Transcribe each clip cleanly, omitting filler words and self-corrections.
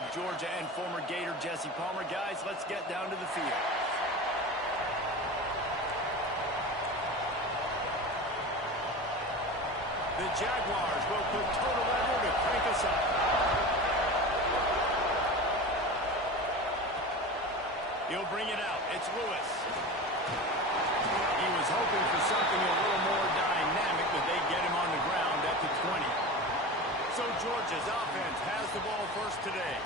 of Georgia and former Gator Jesse Palmer. Guys, let's get down to the field. The Jaguars will put total level to crank us up. He'll bring it out. It's Lewis. He was hoping for something a little more dynamic, but they get him on the ground at the 20. So Georgia's offense has the ball first today.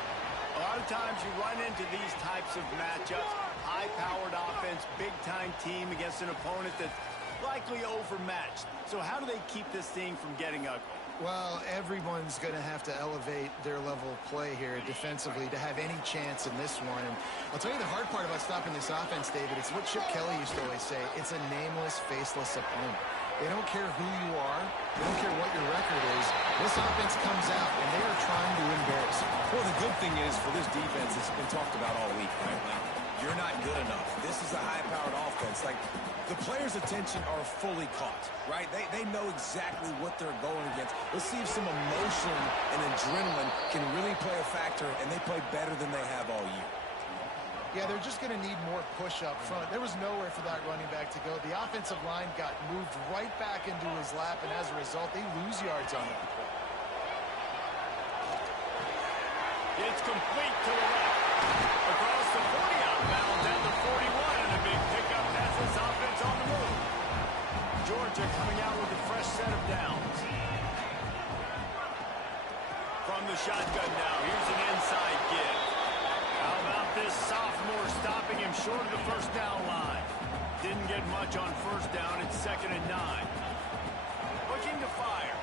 A lot of times you run into these types of matchups. High-powered offense, big-time team against an opponent that's likely overmatched. So how do they keep this thing from getting ugly? Well, everyone's going to have to elevate their level of play here defensively to have any chance in this one. And I'll tell you the hard part about stopping this offense, David, it's what Chip Kelly used to always say. It's a nameless, faceless opponent. They don't care who you are. They don't care what your record is. This offense comes out, and they are trying to embarrass you. Well, the good thing is for this defense, it's been talked about all week, right? Like, you're not good enough. This is a high-powered offense. Like, the players' attention are fully caught, right? They know exactly what they're going against. Let's see if some emotion and adrenaline can really play a factor, and they play better than they have all year. Yeah, they're just going to need more push up front. There was nowhere for that running back to go. The offensive line got moved right back into his lap, and as a result, they lose yards on it. It's complete to the left. Across the 40 out of bounds at the 41, and a big pickup has this offense on the move. Georgia coming out with a fresh set of downs. From the shotgun now, here's an inside give. How about this sophomore stopping him short of the first down line? Didn't get much on first down. It's 2nd and 9. Looking to fire.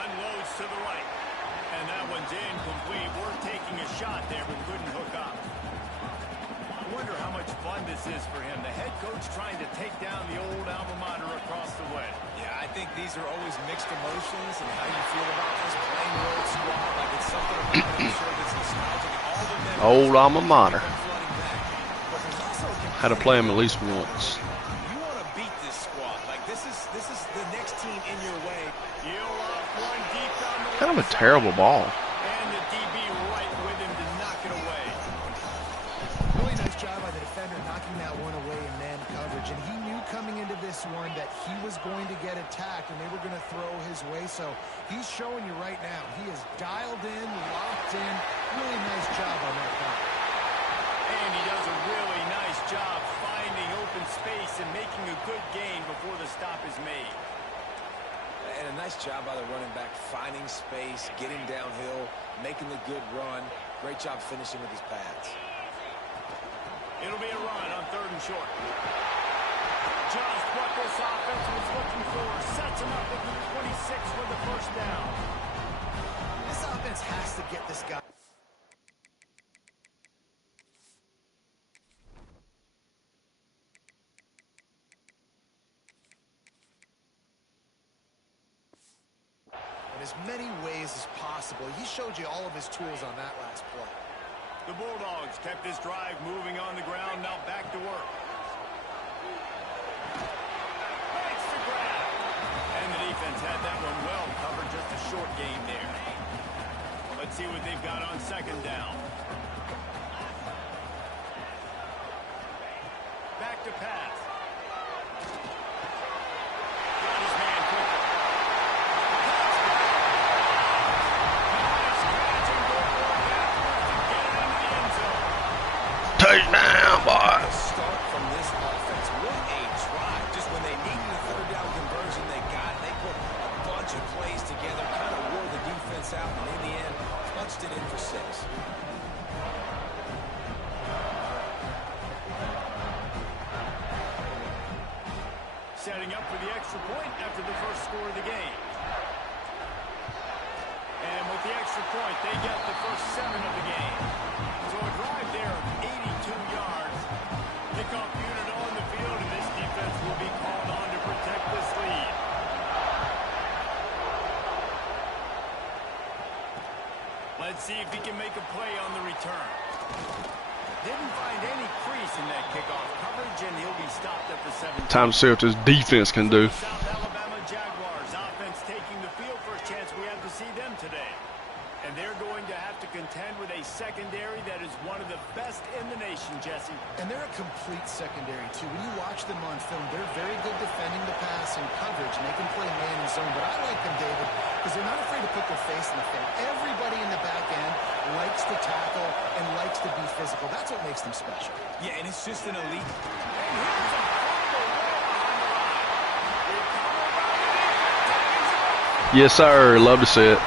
Unloads to the right. And that one's incomplete. We're taking a shot there, but couldn't hook up. I wonder how much fun this is for him. The head coach trying to take down the old alma mater across the way. Yeah, I think these are always mixed emotions and how you feel about this playing road squad. Like, it's something about it, I'm sure that's nostalgic. All the memories. Old alma mater. But there's also Had to play him at least once. you want to beat this squad. Like, this is the next team in your way. You'll off one deep down the Kind of a left side. terrible ball. And the DB right with him to knock it away. Really nice job by the defender knocking that one away in man coverage. And he knew coming into this one that he was going to get attacked and they were going to throw his way. So he's showing you right now. He is dialed in, locked in. Really nice job on that play. And he does a really nice job finding open space and making a good gain before the stop is made. And a nice job by the running back, finding space, getting downhill, making the good run. Great job finishing with his pads. It'll be a run on 3rd and short. Just what this offense was looking for. Sets him up at the 26 with the first down. This offense has to get this guy. In as many ways as possible. He showed you all of his tools on that last play. The Bulldogs kept this drive moving on the ground. Now back to work. Makes the grab. And the defense had that one well covered. Just a short gain there. Let's see what they've got on 2nd down. Back to pass. Got his man quickly. Touchdown, boy. Start from this offense. What a drive. Just when they needed a 3rd down conversion, they got it. They put a bunch of plays together, kind of wore the defense out, and in the end, punched it in for 6. Setting up for the extra point after the first score of the game. And with the extra point, they get the first 7 of the game. So a drive there of 82 yards. Kickoff unit on the field, and this defense will be called on to protect this lead. Let's see if he can make a play on the return. Didn't find any crease in that kickoff coverage, and he'll be stopped at the 17. Time to see what this defense can do. South Alabama Jaguars offense taking the field. First chance we have to see them today. And they're going to have to contend with a secondary that is one of the best in the nation, Jesse. And they're a complete secondary, too. When you watch them on film, they're very good defending the pass and coverage, and they can play man and zone. But I like them, David, because they're not afraid to put their face in the film. Everybody in the back end likes to tackle and likes to be physical. That's what makes them special. Yeah, and it's just an elite. And here's a fumble on the line. Yes, sir. Love to see it.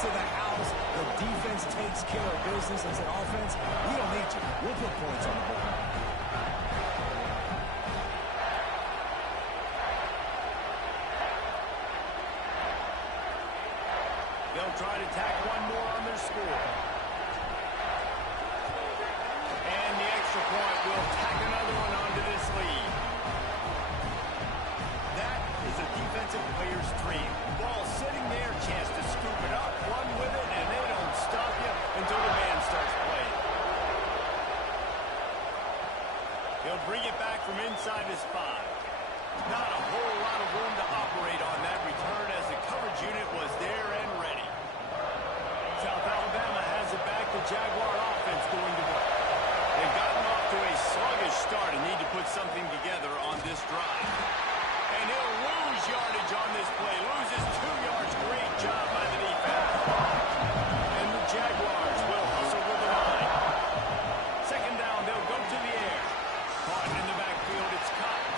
To the house, the defense takes care of business as an offense. We don't need to. We'll put points on the board. They'll try to tack one more on their score. And the extra point will tack another one onto this lead. That is a defensive player's dream. Ball sitting there, chance to scoop it up, run with it, and they don't stop you until the band starts playing. He'll bring it back from inside his 5. Not a whole lot of room to operate on that return as the coverage unit was there and ready. South Alabama has it back. The Jaguar offense going to work. They've gotten off to a sluggish start and need to put something together on this drive. And he'll lose yardage on this play. Loses 2 yards. Great job by the defense. And the Jaguars will hustle with the line. Second down, they'll go to the air. Caught in the backfield, it's Cox.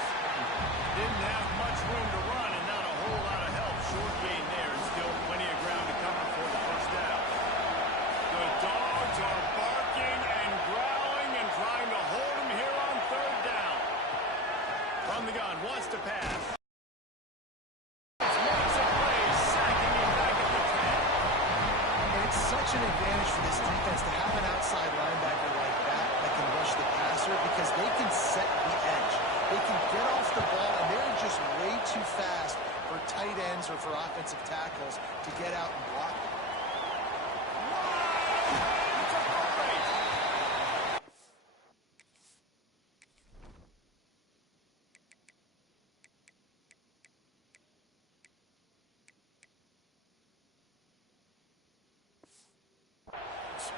Didn't have much room to run and not a whole lot of help. Short gain there and still plenty of ground to cover for the first down. The Dogs are barking and growling and trying to hold him here on third down. From the gun, wants to pass. Makes a play, sacking him back at the 10. And it's such an advantage for this defense to have an outside linebacker like that can rush the passer because they can set the edge. They can get off the ball, and they're just way too fast for tight ends or for offensive tackles to get out and block them.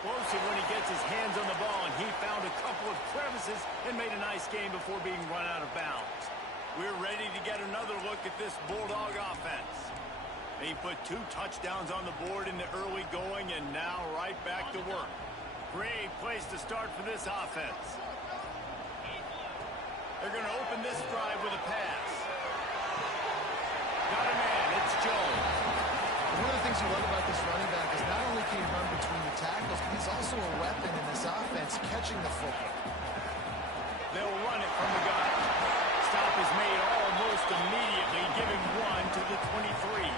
Explosive when he gets his hands on the ball, and he found a couple of crevices and made a nice game before being run out of bounds. We're ready to get another look at this Bulldog offense. They put 2 touchdowns on the board in the early going, and now right back to work. Great place to start for this offense. They're going to open this drive with a pass. Got a man, it's Jones. One of the things you love about this running back is not only can he run between the tackles, but he's also a weapon in this offense, catching the football. They'll run it from the gun. Stop is made almost immediately, giving 1 to the 23.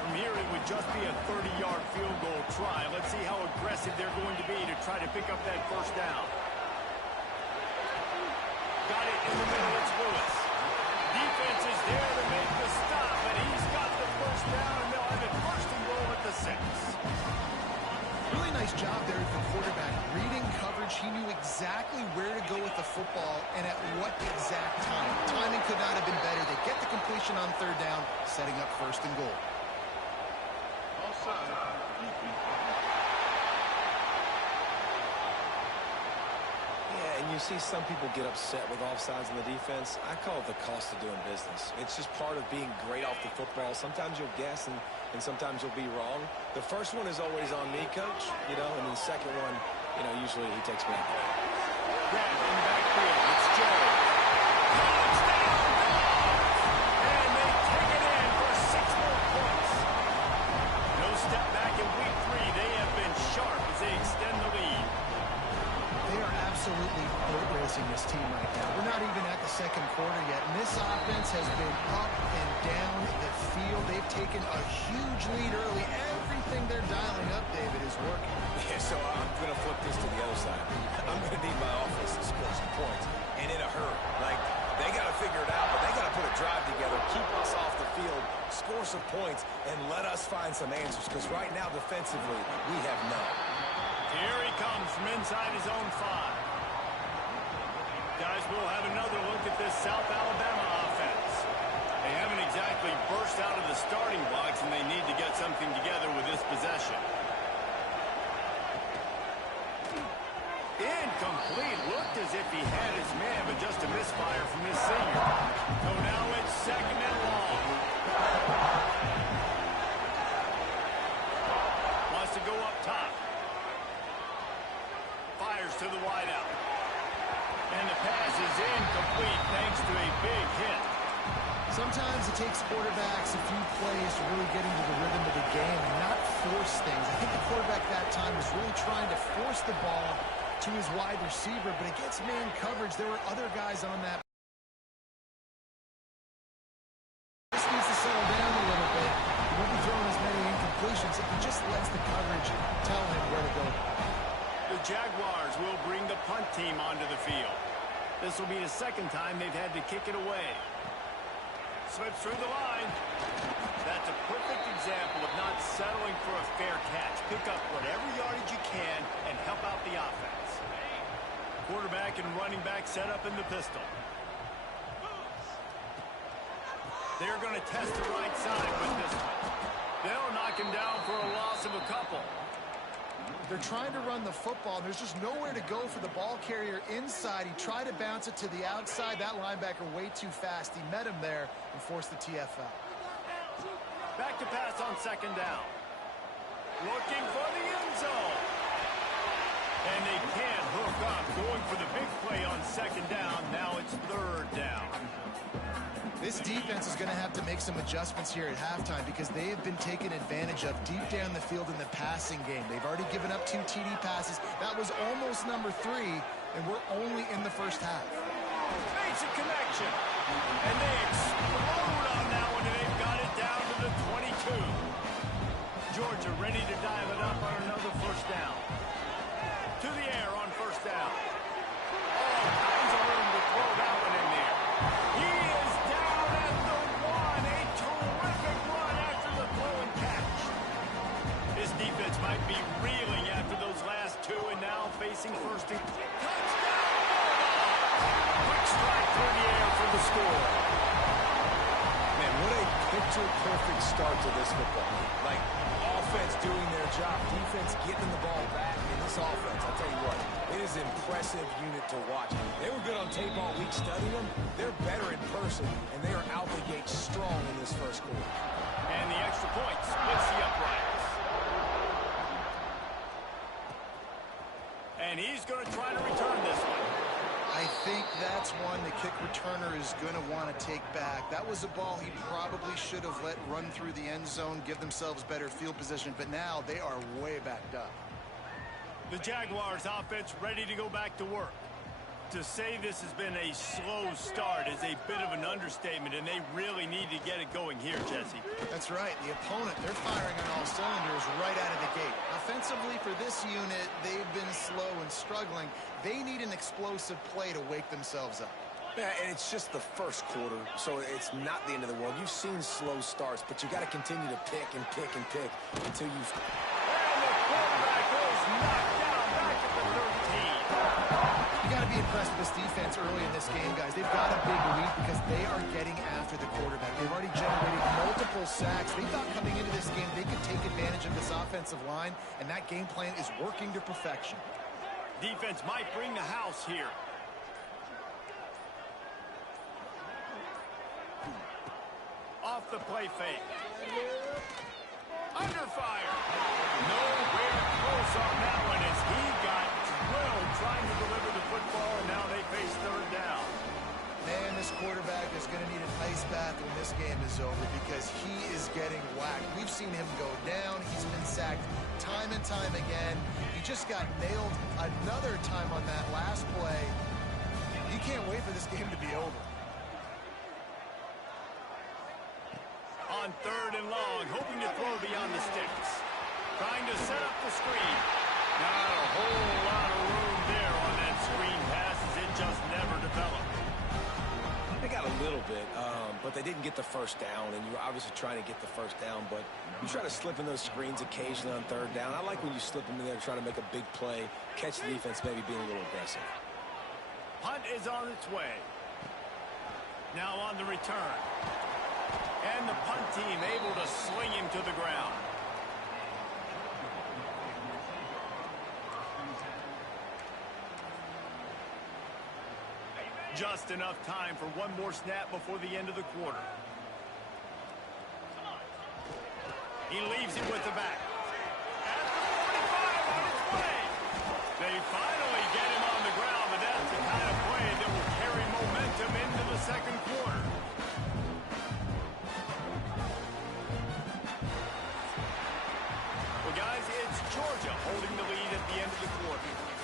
From here, it would just be a 30-yard field goal try. Let's see how aggressive they're going to be to try to pick up that first down. Got it in the middle, it's Lewis. Defense is there to make the stop, and he's got the first down, and they'll have it first and goal at the 6. Really nice job there at the quarterback. Reading coverage, he knew exactly where to go with the football and at what exact time. Timing could not have been better. They get the completion on third down, setting up first and goal. And you see some people get upset with offsides in the defense. I call it the cost of doing business. It's just part of being great off the football. Sometimes you'll guess and sometimes you'll be wrong. The first one is always on me, Coach, and the second one, usually he takes me out. Grab in the backfield. It's Jones. Touchdown, Dogs! And they take it in for 6 more points. No step back in week 3. They have been sharp as they extend the lead. They are absolutely boat racing this team right now. We're not even at the second quarter yet, and this offense has been up and down the field. They've taken a huge lead early. Everything they're dialing up, David, is working. Yeah, so I'm going to flip this to the other side. I'm going to need my offense to score some points, and in a hurry. Like, they got to figure it out, but they got to put a drive together, keep us off the field score some points, and let us find some answers, because right now, defensively, we have none. Here he comes from inside his own 5. Guys, we'll have another look at this South Alabama offense. They haven't exactly burst out of the starting blocks, and they need to get something together with this possession. Incomplete. Looked as if he had his man, but just a misfire from his senior. So now it's 2nd and long. Wants to go up top. Fires to the wideout. And the pass is incomplete thanks to a big hit. Sometimes it takes quarterbacks a few plays to really get into the rhythm of the game and not force things. I think the quarterback that time was really trying to force the ball to his wide receiver, but against man coverage, there were other guys on that. This needs to settle down a little bit. He won't be throwing as many incompletions if he just lets the coverage tell him where to go. The Jaguars will bring the punt team onto the field. This will be the 2nd time they've had to kick it away. Slips through the line. That's a perfect example of not settling for a fair catch. Pick up whatever yardage you can and help out the offense. Quarterback and running back set up in the pistol. They're going to test the right side with this one. They'll knock him down for a loss of a couple. They're trying to run the football. There's just nowhere to go for the ball carrier inside. He tried to bounce it to the outside. That linebacker way too fast. He met him there and forced the TFL. Back to pass on 2nd down. Looking for the end zone. And they can't hook up. Going for the big play on 2nd down. Now it's 3rd down. This defense is going to have to make some adjustments here at halftime because they have been taken advantage of deep down the field in the passing game. They've already given up 2 TD passes. That was almost number 3, and we're only in the first half. Basic connection. And they explode on that one, and they've got it down to the 22. Georgia ready to dive it up on another 1st down. To the air on 1st down. All kinds of room to throw that one in there. He is down at the 1. A terrific run after the throw and catch. This defense might be reeling after those last 2 and now facing 1st and touchdown. Quick strike through the air for the score. Man, what a picture-perfect start to this football game. Like, offense doing their job, defense getting the ball back, and this offense, I'll tell you what, it is an impressive unit to watch. They were good on tape all week studying them. They're better in person, and they are out the gate strong in this 1st quarter. And the extra point splits the uprights. And he's going to try to return this one. I think that's one the kick returner is going to want to take back. That was a ball he probably should have let run through the end zone, give themselves better field position, but now they are way backed up. The Jaguars offense ready to go back to work. To say this has been a slow start is a bit of an understatement, and they really need to get it going here, Jesse. That's right. The opponent, they're firing on all cylinders right out of the gate. Offensively, for this unit, they've been slow and struggling. They need an explosive play to wake themselves up. Yeah, and it's just the 1st quarter, so it's not the end of the world. You've seen slow starts, but you got to continue to pick and pick and pick until you've... And the quarterback is knocked down back at the 13. You got to be impressed with this defense early in this game, guys. They've got a big lead because they are getting after the quarterback. They've already generated multiple sacks. They thought coming into this game they could take advantage of this offensive line, and that game plan is working to perfection. Defense might bring the house here. Off the play fake. Under fire. Nowhere close on that one as he got drilled trying to deliver the football, and now they face 3rd down. Man, this quarterback is going to need an ice bath when this game is over because he is getting whacked. We've seen him go down. He's been sacked time and time again. He just got nailed another time on that last play. He can't wait for this game to be over. On 3rd and long, hoping to throw beyond the sticks. Trying to set up the screen. Not a whole lot of room there on that screen pass as it just never developed. They got a little bit, but they didn't get the first down, and you were obviously trying to get the first down, but you try to slip in those screens occasionally on third down. I like when you slip them in there, try to make a big play, catch the defense maybe being a little aggressive. Punt is on its way. Now on the return. And the punt team able to sling him to the ground. Just enough time for one more snap before the end of the quarter. He leaves it with the back. At the 45 on its way. They finally get him on the ground, but that's the kind of play that will carry momentum into the second quarter. Well, guys, it's Georgia holding the lead at the end of the quarter.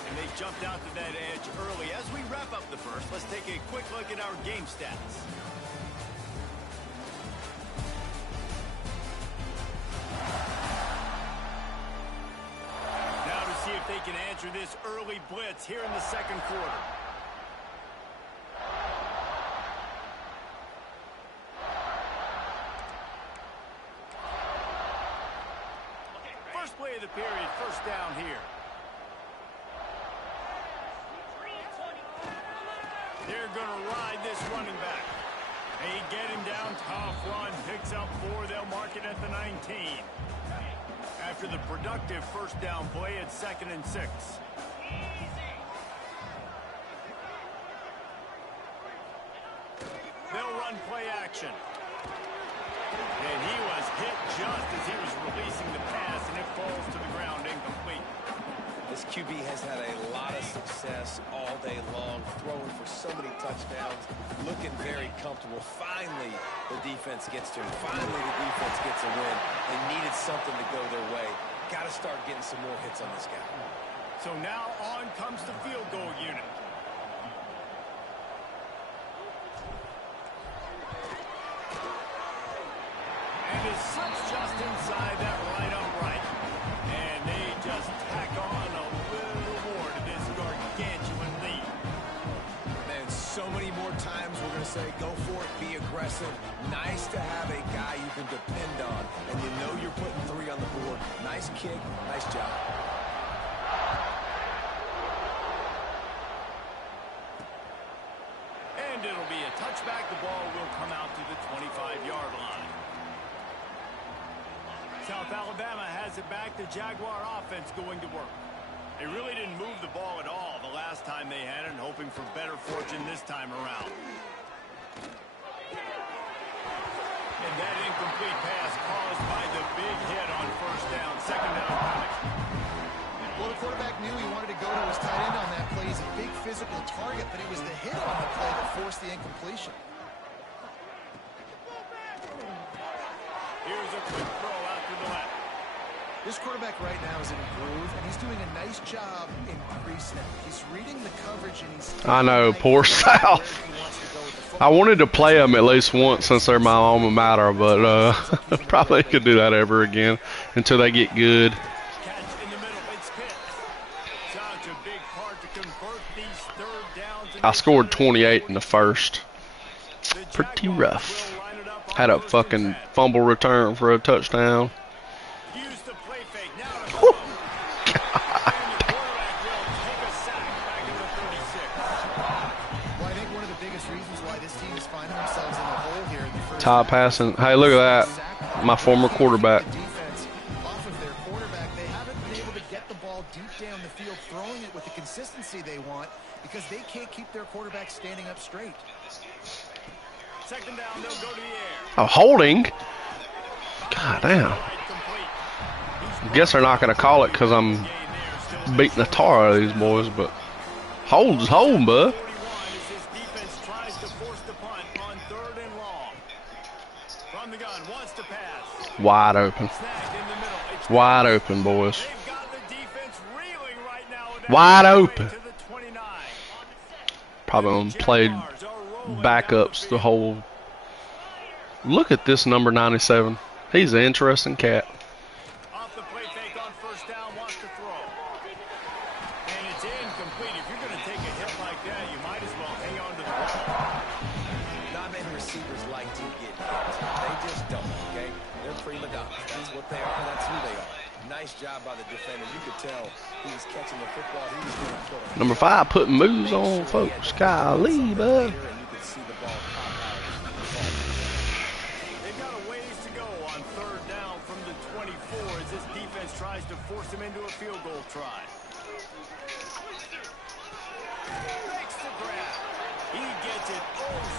And they jumped out to that edge early. As we wrap up the first, let's take a quick look at our game stats. Now to see if they can answer this early blitz here in the second quarter. First play of the period, first down here. They're going to ride this running back. They get him down, tough run, picks up 4. They'll mark it at the 19. After the productive first down play, it's 2nd and 6. They'll run play action. And he was hit just as he was releasing the pass, and it falls to the ground incomplete. This QB has had a lot of success all day long, throwing for so many touchdowns, looking very comfortable. Finally, the defense gets to him. Finally, the defense gets a win. They needed something to go their way. Got to start getting some more hits on this guy. So now on comes the field goal unit. And it slips just inside that right upright. And they just tack on a little more to this gargantuan lead. Man, so many more times we're going to say go for it, be aggressive. Nice to have a guy you can depend on, and you know you're putting 3 on the board. Nice kick, nice job. And it'll be a touchback. The ball will come out to the 25-yard line. South Alabama has it back. The Jaguar offense going to work. They really didn't move the ball at all the last time they had it, and hoping for better fortune this time around. And that incomplete pass caused by the big hit on first down. Second down coming. Well, the quarterback knew he wanted to go to his tight end on that play. He's a big physical target, but it was the hit on the play that forced the incompletion. Here's a quick throw out to the left. This quarterback right now is in a groove, and he's doing a nice job in pre-snap. He's reading the coverage, and he's... I know, poor South. I wanted to play them at least once since they're my alma mater, but probably could do that ever again until they get good. Catch in the middle. It's Pitt. Such a big part to convert these third downs. I scored 28 in the first. Pretty rough. Had a fucking fumble return for a touchdown. Use the play fake now to throw. And the quarterback will take a sack back in the 36. Well, I think one of the biggest reasons why this team is finding themselves in the hole here in the first Top passing. Hey, look at that. My former quarterback. Defense off of their quarterback. They haven't been able to get the ball deep down the field, throwing it with the consistency they want because they can't keep their quarterback standing up straight. Second down, they'll go to the air. Oh, holding? God damn. Guess they're not going to call it because I'm beating the tar out of these boys, but hold's holding, bud. 41 as his defense tries to force the punt on 3rd and long. From the gun, wants to pass. Wide open. Snagged in the middle. It's Wide open, boys. They've got the defense reeling right now with that Wide play open. to the 29. Probably played backups the whole. Look at this number 97. He's an interesting cat. Off the play fake on first down, wants to throw. And it's incomplete. If you're going to take a hit like that, you might as well hang on to the ball. Not end receivers like to get hit. They just don't, okay? They're prima donnas. That's what they are. That's who they are. Nice job by the defender. You could tell he was catching the football. He was going to put a Number 5 putting moves on folks. Golly, bud. and you could see the ball pop out. They've got a ways to go on third down from the 24 as this defense tries to force them into a field goal try. Makes the grab. He gets it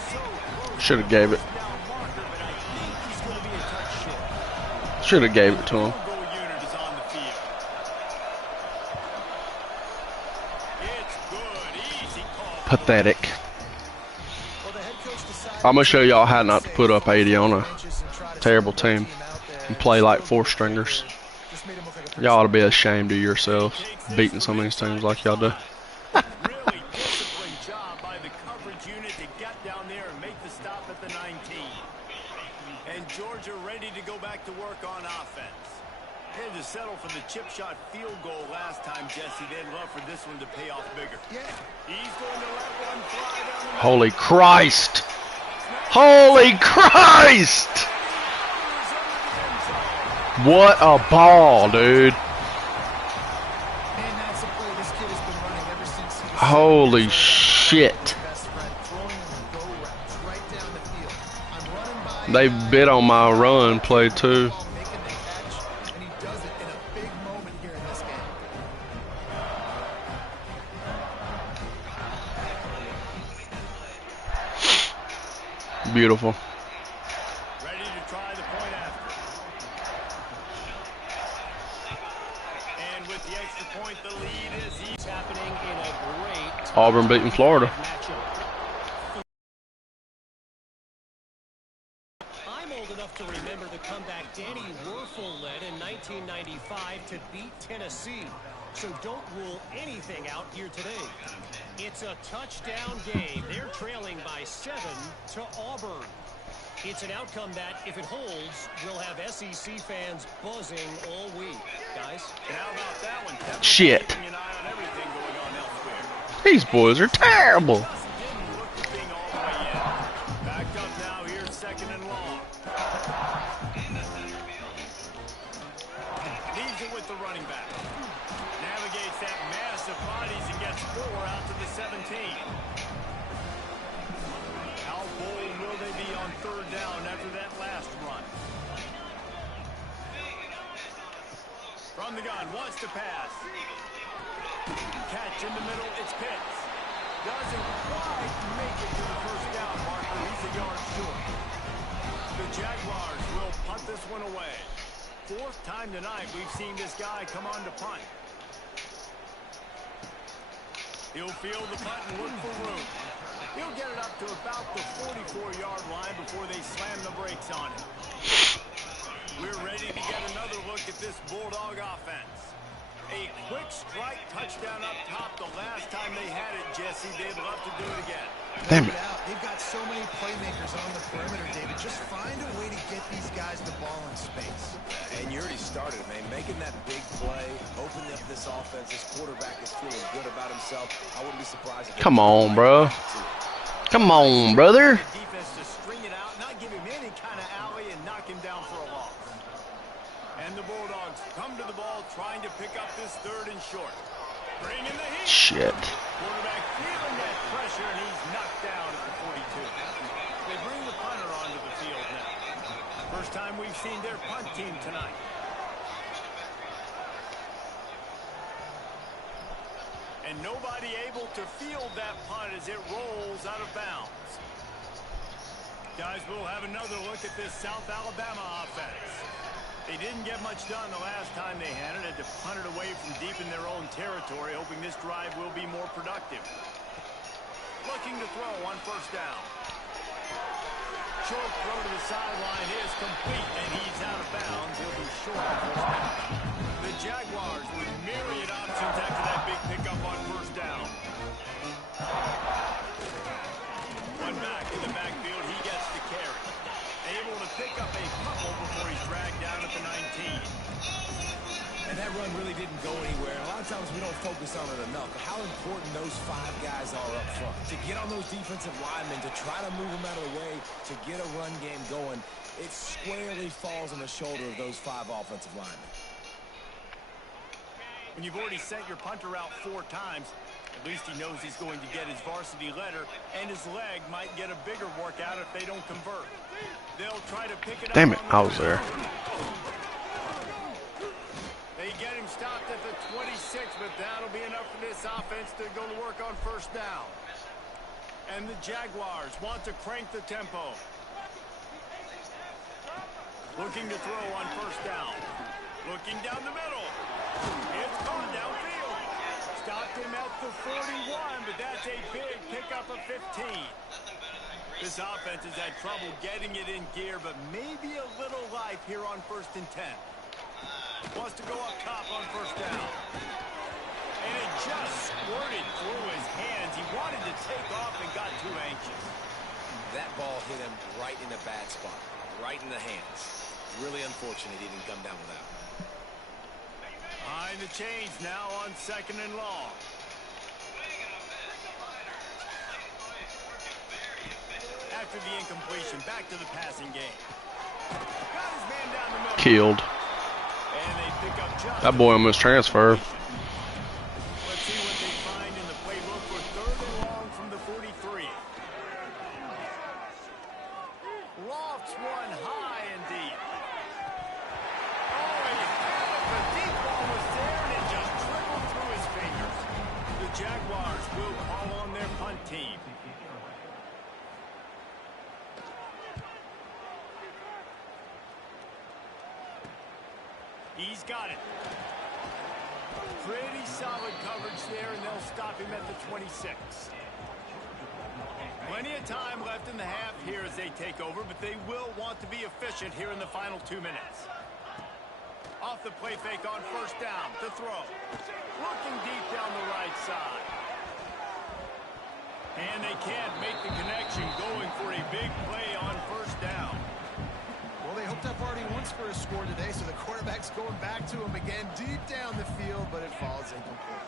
so close. Should have gave it. Should have gave it to him. Pathetic. I'm gonna show y'all how not to put up 80 on a terrible team and play like 4-stringers. Y'all ought to be ashamed of yourselves beating some of these teams like y'all do. Really disciplined job by the coverage unit to get down there and make the stop at the 19. And Georgia ready to go back to work on offense. They had to settle for the chip shot field goal last time, Jesse. They'd love for this one to pay off bigger. Yeah. He's going to let one fly down the Holy Christ! Holy Christ! What a ball, dude. Holy shit. They bit on my run play too. Beautiful. ready to try the point after. And with the extra point, the lead is happening in a great Auburn beating Florida. I'm old enough to remember the comeback Danny Werfel led in 1995 to beat Tennessee. So don't rule anything out here today. It's a touchdown game. They're trailing by 7 to Auburn. It's an outcome that, if it holds, will have SEC fans buzzing all week. Guys? And how about that one? Definitely Shit. keeping an eye on everything going on elsewhere. These boys are terrible. Didn't look the thing all the way in. Backed up now here, second and long. Leaves it with the running back. Navigates that mass of bodies and gets 4 out to the 17. How bold will they be on third down after that last run? From the gun, wants to pass. Catch in the middle, it's Pitts. Doesn't quite make it to the first down marker. He's a yard short. The Jaguars will punt this one away. 4th time tonight we've seen this guy come on to punt. He'll field the punt and look for room. He'll get it up to about the 44-yard line before they slam the brakes on him. We're ready to get another look at this Bulldog offense. A quick strike touchdown up top the last time they had it, Jesse. They'd love to do it again. Damn it. They've got so many playmakers on the perimeter, David. Just find a way to get these guys the ball in space. And you already started, man. Making that big play, opening up this offense. This quarterback is feeling good about himself. I wouldn't be surprised if Come on, bro. Come on, brother. Defense to string it out, not give him any kind of alley, and knock him down for a loss. And the Bulldogs come to the ball, trying to pick up this 3rd and short. Bring in the heat. Shit. Quarterback feeling that pressure, and he's knocked down at the 42. They bring the punter onto the field now. First time we've seen their punt team tonight. And nobody able to field that punt as it rolls out of bounds. Guys, we'll have another look at this South Alabama offense. They didn't get much done the last time they had it. Had to punt it away from deep in their own territory, hoping this drive will be more productive. Looking to throw on first down. Short throw to the sideline is complete, and he's out of bounds. He'll be short on first down. The Jaguars with myriad options after that big pickup on first down. One back in the backfield, he gets the carry. Able to pick up a couple before he's dragged down at the 19. And that that run really didn't go anywhere. And a lot of times we don't focus on it enough. But how important those 5 guys are up front. To get on those defensive linemen, to try to move them out of the way, to get a run game going, it squarely falls on the shoulder of those 5 offensive linemen. When you've already sent your punter out 4 times, at least he knows he's going to get his varsity letter, and his leg might get a bigger workout if they don't convert. They'll try to pick it up. Damn it, I was there. They get him stopped at the 26, but that'll be enough for this offense to go to work on first down. And the Jaguars want to crank the tempo. Looking to throw on first down. Looking down the middle. It's gone downfield. Stopped him at the 41, but that's a big pickup of 15. This offense has had trouble getting it in gear, but maybe a little life here on 1st and 10. Wants to go up top on first down. And it just squirted through his hands. He wanted to take off and got too anxious. That ball hit him right in a bad spot, right in the hands. Really unfortunate he didn't come down with that. Behind the chains now on 2nd and long. After the incompletion, back to the passing game. Got his man down the middle. Killed. And they pick up just That boy almost transferred. Let's see what they find in the playbook for 3rd and long from the 43. Lofts one high and deep. Oh, he had it. The deep ball was there, and it just trickled through his fingers. The Jaguars will call on their punt team. He's got it. Pretty solid coverage there, and they'll stop him at the 26. Plenty of time left in the half here as they take over, but they will want to be efficient here in the final 2 minutes. Off the play fake on first down to throw. Looking deep down the right side. And they can't make the connection, going for a big play on first down. Well, they hoped up already once for a score today, so the quarterback's going back to him again deep down the field, but it falls incomplete.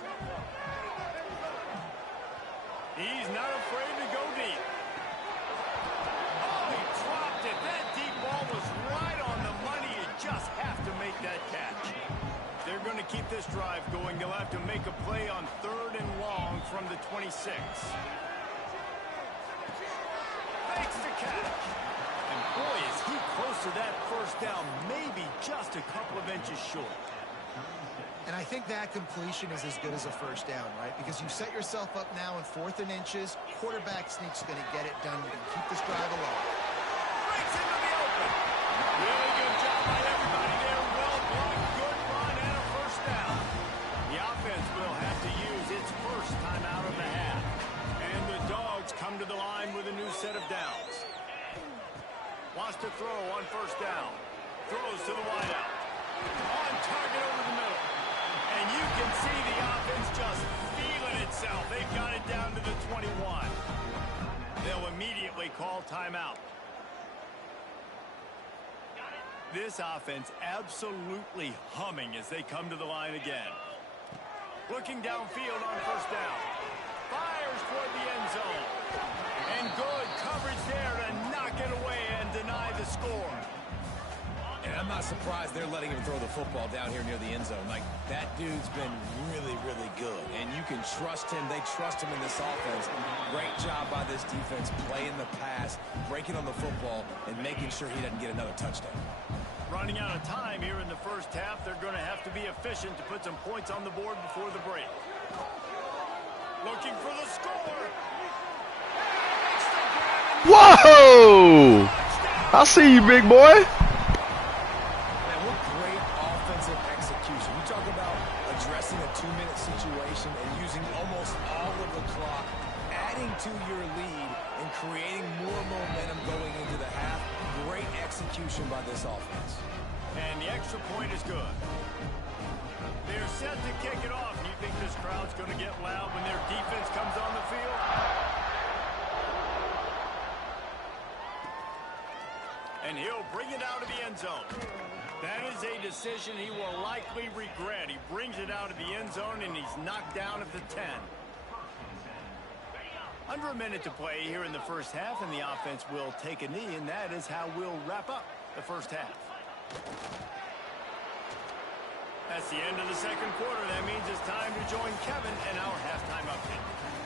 He's not afraid to go deep. Oh, he dropped it. That deep ball was right on the money. You just have to make that catch. They're going to keep this drive going. They'll have to make a play on 3rd and long from the 26. Fakes the catch. And boy, is he close to that first down, maybe just a couple of inches short. And I think that completion is as good as a first down, right? Because you set yourself up now in 4th and inches. Quarterback sneak's going to get it done. You can keep this drive alive. Breaks into the open. Really good job by everybody there. Well blocked, good run, and a first down. The offense will have to use its first time out of the half. And the Dogs come to the line with a new set of downs. Wants to throw on first down. Throws to the wideout. On target over the middle. And you can see the offense just feeling itself. They've got it down to the 21. They'll immediately call timeout. This offense absolutely humming as they come to the line again. Looking downfield on first down. Fires toward the end zone. And good coverage there to knock it away and deny the score. And I'm not surprised they're letting him throw the football down here near the end zone. Like, that dude's been really, really good. And you can trust him. They trust him in this offense. Great job by this defense playing the pass, breaking on the football, and making sure he doesn't get another touchdown. Running out of time here in the first half. They're going to have to be efficient to put some points on the board before the break. Looking for the score. Whoa! I see you, big boy. Two-minute situation and using almost all of the clock, adding to your lead and creating more momentum going into the half. Great execution by this offense. And the extra point is good. They're set to kick it off. You think this crowd's going to get loud when their defense comes on the field? And he'll bring it out of the end zone. That is a decision he will likely regret. He brings it out of the end zone, and he's knocked down at the 10. Under a minute to play here in the first half, and the offense will take a knee, and that is how we'll wrap up the first half. That's the end of the second quarter. That means it's time to join Kevin and our halftime update.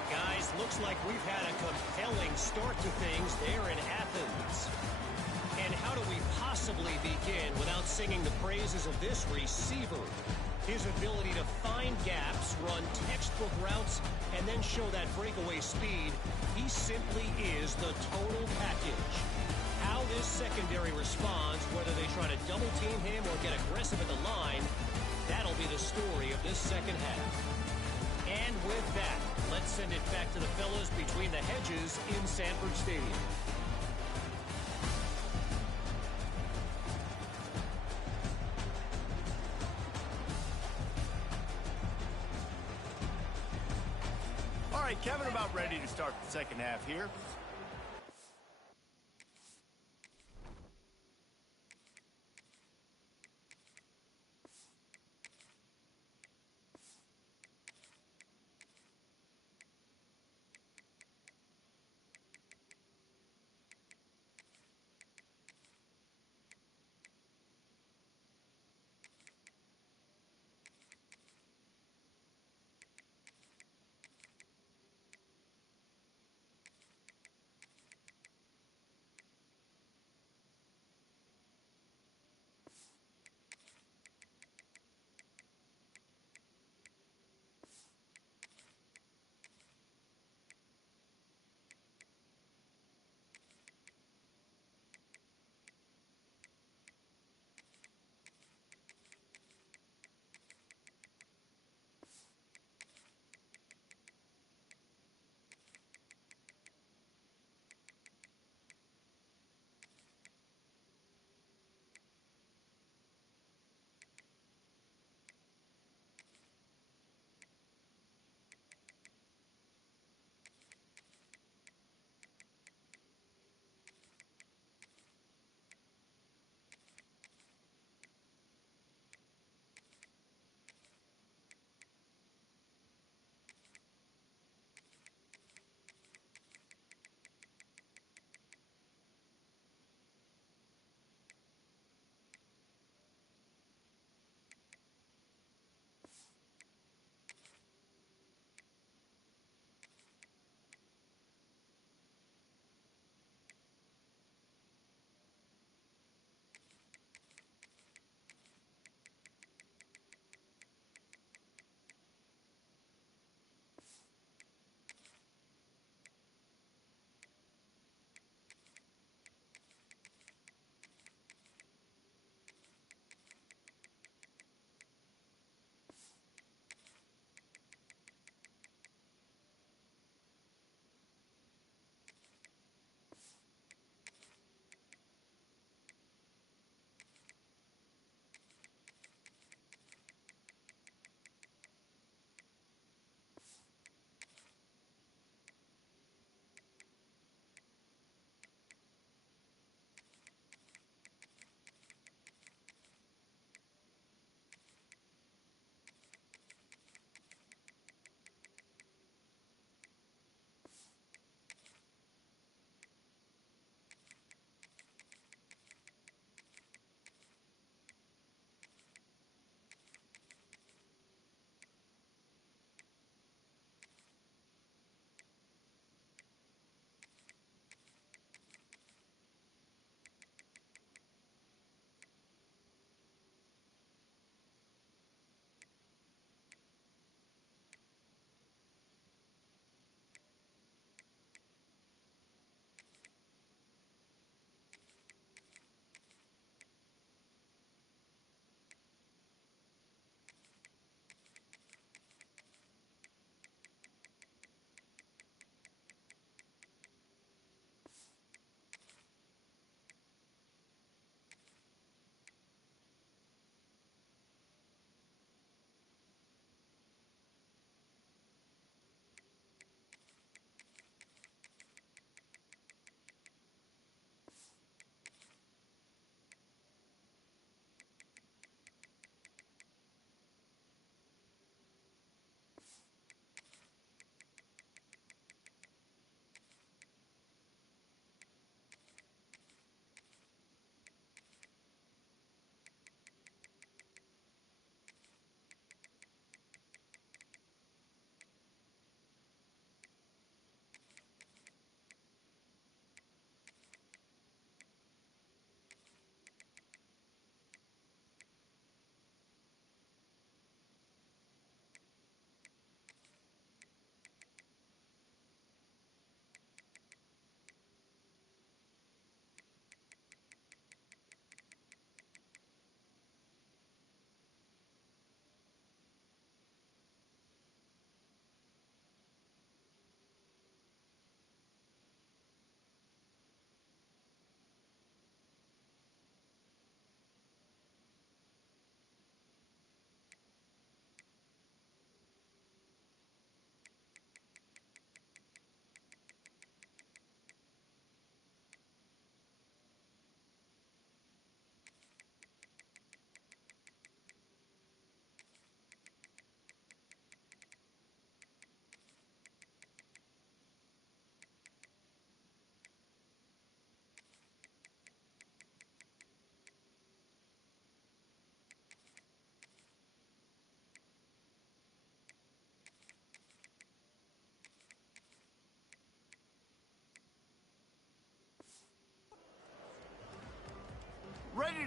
Guys, looks like we've had a compelling start to things there in Athens. And how do we possibly begin without singing the praises of this receiver? His ability to find gaps, run textbook routes, and then show that breakaway speed, he simply is the total package. How this secondary responds, whether they try to double team him or get aggressive at the line, that'll be the story of this second half. And with that, let's send it back to the fellas between the hedges in Sanford Stadium. All right, Kevin, about ready to start the second half here.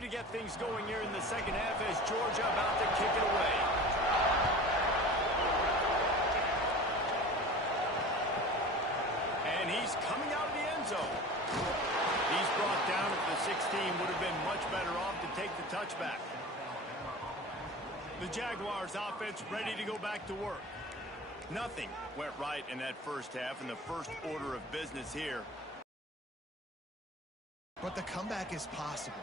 to get things going here in the second half as Georgia about to kick it away. And he's coming out of the end zone. He's brought down at the 16. Would have been much better off to take the touchback. The Jaguars offense ready to go back to work. Nothing went right in that first half in the first order of business here. But the comeback is possible.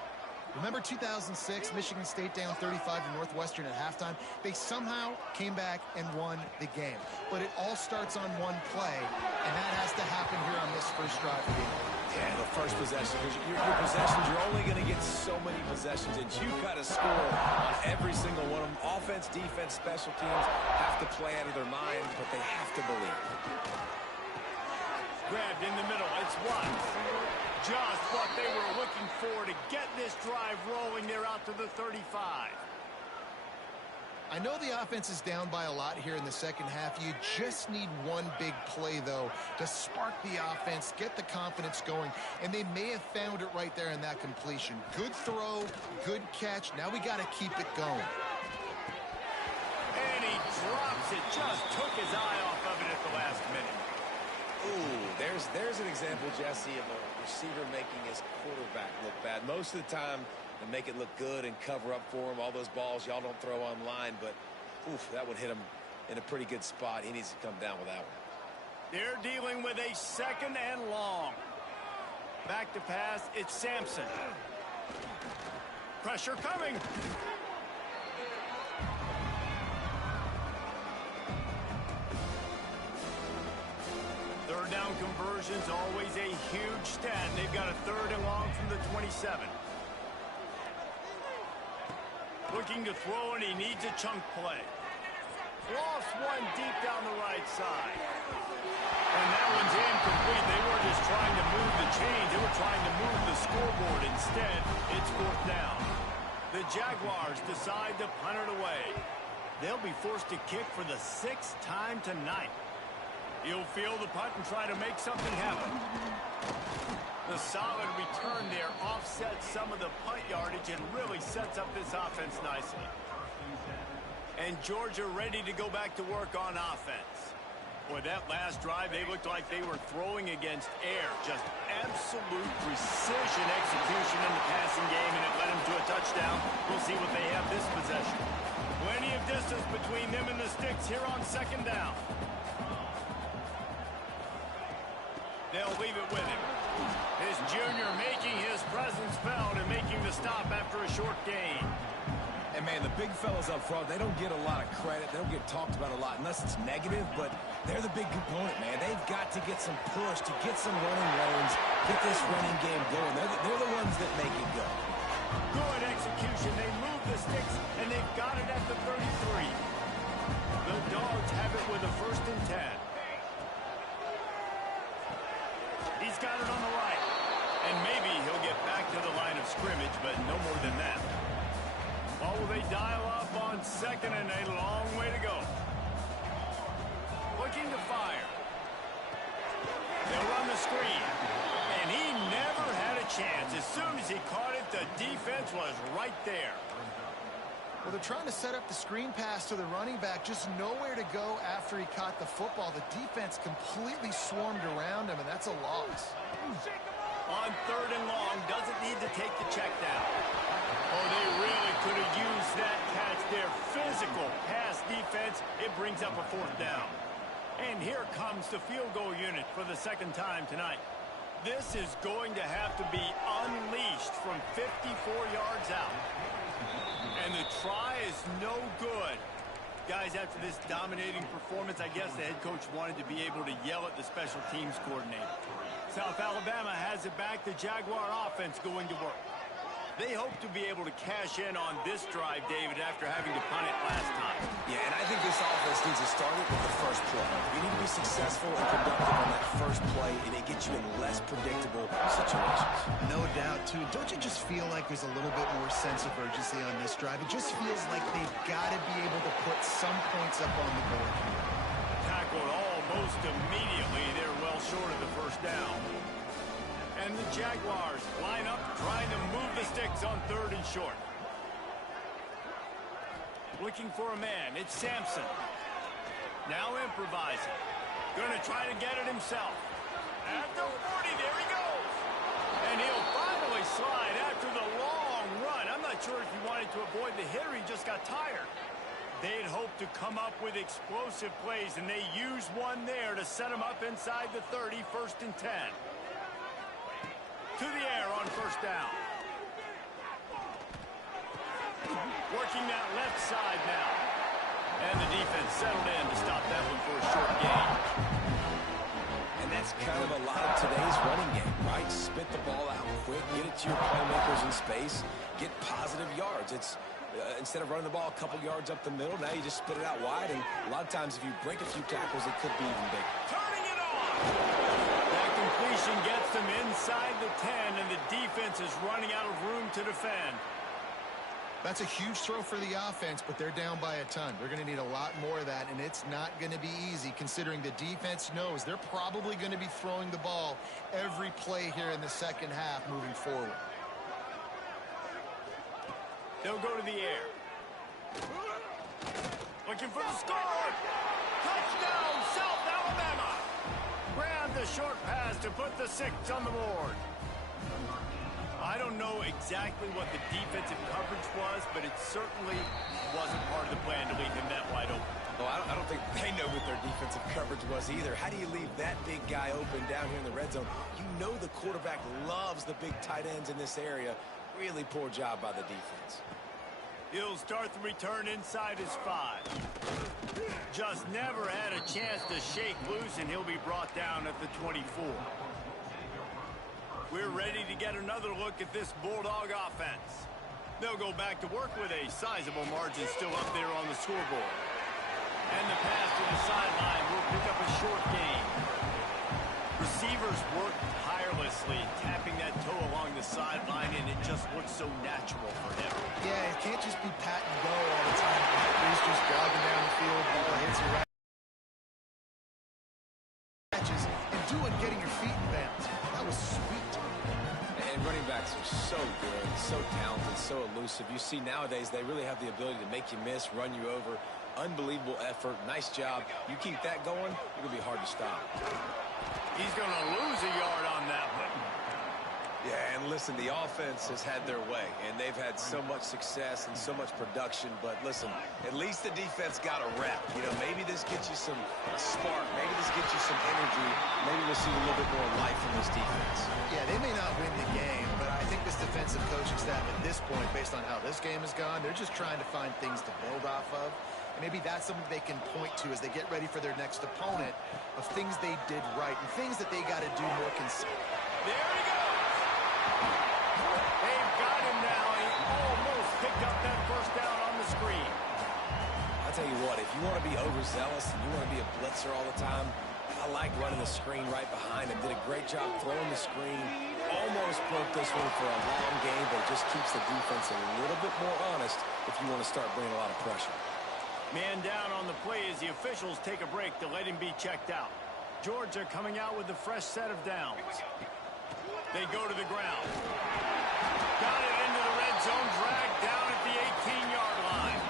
Remember 2006, Michigan State down 35 to Northwestern at halftime? They somehow came back and won the game. But it all starts on one play, and that has to happen here on this first drive of the game. Yeah, the first possession. Your possessions, you're only going to get so many possessions, and you've got to score on every single one of them. Offense, defense, special teams have to play out of their minds, but they have to believe. Grabbed in the middle. It's Watts. Just what they were looking for to get this drive rolling. They're out to the 35. I know the offense is down by a lot here in the second half. You just need one big play, though, to spark the offense, get the confidence going, and they may have found it right there in that completion. Good throw, good catch. Now we got to keep it going. And he drops it. Just took his eye off of it at the last minute. Ooh, there's an example, Jesse, of a receiver making his quarterback look bad. Most of the time, they make it look good and cover up for him. All those balls y'all don't throw online, but oof, that would hit him in a pretty good spot. He needs to come down with that one. They're dealing with a second and long. Back to pass, it's Sampson. Pressure coming. Third down conversions, always a huge stat. They've got a third and long from the 27. Looking to throw, and he needs a chunk play. Lost one deep down the right side. And that one's incomplete. They weren't just trying to move the chains. They were trying to move the scoreboard. Instead, it's fourth down. The Jaguars decide to punt it away. They'll be forced to kick for the sixth time tonight. He'll field the punt and try to make something happen. The solid return there offsets some of the punt yardage and really sets up this offense nicely. And Georgia ready to go back to work on offense. Boy, that last drive, they looked like they were throwing against air. Just absolute precision execution in the passing game, and it led them to a touchdown. We'll see what they have this possession. Plenty of distance between them and the sticks here on second down. They'll leave it with him. His junior making his presence felt and making the stop after a short gain. And, man, the big fellas up front, they don't get a lot of credit. They don't get talked about a lot unless it's negative, but they're the big component, man. They've got to get some push, to get some running lanes, get this running game going. They're the ones that make it go. Good execution. They move the sticks, and they've got it at the 33. The Dogs have it with a 1st and 10. He's got it on the right. And maybe he'll get back to the line of scrimmage, but no more than that. Or will they dial up on second and a long way to go? Looking to fire. They'll run the screen. And he never had a chance. As soon as he caught it, the defense was right there. Well, they're trying to set up the screen pass to the running back, just nowhere to go after he caught the football. The defense completely swarmed around him, and that's a loss. On third and long, doesn't need to take the check down. Oh, they really could have used that catch there. Physical pass defense. It brings up a 4th down. And here comes the field goal unit for the second time tonight. This is going to have to be unleashed from 54 yards out. And the try is no good. Guys, after this dominating performance, I guess the head coach wanted to be able to yell at the special teams coordinator. South Alabama has it back. The Jaguar offense going to work. They hope to be able to cash in on this drive, David, after having to punt it last time. Yeah, and I think this offense needs to start it with the first play. You need to be successful and productive on that first play, and it gets you in less predictable situations. No doubt, too. Don't you just feel like there's a little bit more sense of urgency on this drive? It just feels like they've got to be able to put some points up on the board. Tackled almost immediately. They're well short of the 1st down. And the Jaguars line up trying to move the sticks on 3rd and short. Looking for a man. It's Sampson. Now improvising. Going to try to get it himself. At the 40, there he goes. And he'll finally slide after the long run. I'm not sure if he wanted to avoid the hit or he just got tired. They'd hoped to come up with explosive plays, and they used one there to set him up inside the 30, 1st and 10. To the air on 1st down. Working that left side now. And the defense settled in to stop that one for a short gain. And that's kind of a lot of today's running game, right? Spit the ball out quick, get it to your playmakers in space, get positive yards. It's instead of running the ball a couple yards up the middle, now you just spit it out wide, and a lot of times if you break a few tackles, it could be even bigger. Turning it on! That completion gets them inside the 10, and the defense is running out of room to defend. That's a huge throw for the offense, but they're down by a ton. They're going to need a lot more of that, and it's not going to be easy considering the defense knows they're probably going to be throwing the ball every play here in the second half moving forward. They'll go to the air. Looking for the score. Touchdown, South Alabama. Grab the short pass to put the 6 on the board. I don't know exactly what the defensive coverage was, but it certainly wasn't part of the plan to leave him that wide open. Well, I don't think they know what their defensive coverage was either. How do you leave that big guy open down here in the red zone? You know the quarterback loves the big tight ends in this area. Really poor job by the defense. He'll start the return inside his 5. Just never had a chance to shake loose, and he'll be brought down at the 24. We're ready to get another look at this Bulldog offense. They'll go back to work with a sizable margin still up there on the scoreboard. And the pass to the sideline will pick up a short gain. Receivers work tirelessly, tapping that toe along the sideline, and it just looks so natural for him. Yeah, it can't just be pat and go all the time. He's just jogging down the field, ball hits you right. Catches and getting your feet in bounds. That was sweet. And running backs are so good, so talented, so elusive. You see nowadays they really have the ability to make you miss, run you over. Unbelievable effort. Nice job. You keep that going, it'll be hard to stop. He's going to lose a yard on that one. Yeah, and listen, the offense has had their way, and they've had so much success and so much production. But listen, at least the defense got a rep. You know, maybe this gets you a spark. Maybe this gets you some energy. Maybe we'll see a little bit more life in this defense. Yeah, they may not win the game, but I think this defensive coaching staff at this point, based on how this game has gone, they're just trying to find things to build off of. And maybe that's something they can point to as they get ready for their next opponent of things they did right and things that they got to do more consistently. There he goes. They've got him now. He almost picked up that 1st down on the screen. I'll tell you what, if you want to be overzealous and you want to be a blitzer all the time, I like running the screen right behind him. Did a great job throwing the screen. Almost broke this one for a long game, but it just keeps the defense a little bit more honest if you want to start bringing a lot of pressure. Man down on the play as the officials take a break to let him be checked out. Georgia coming out with a fresh set of downs. They go to the ground. Got it into the red zone, dragged down at the 18-yard line.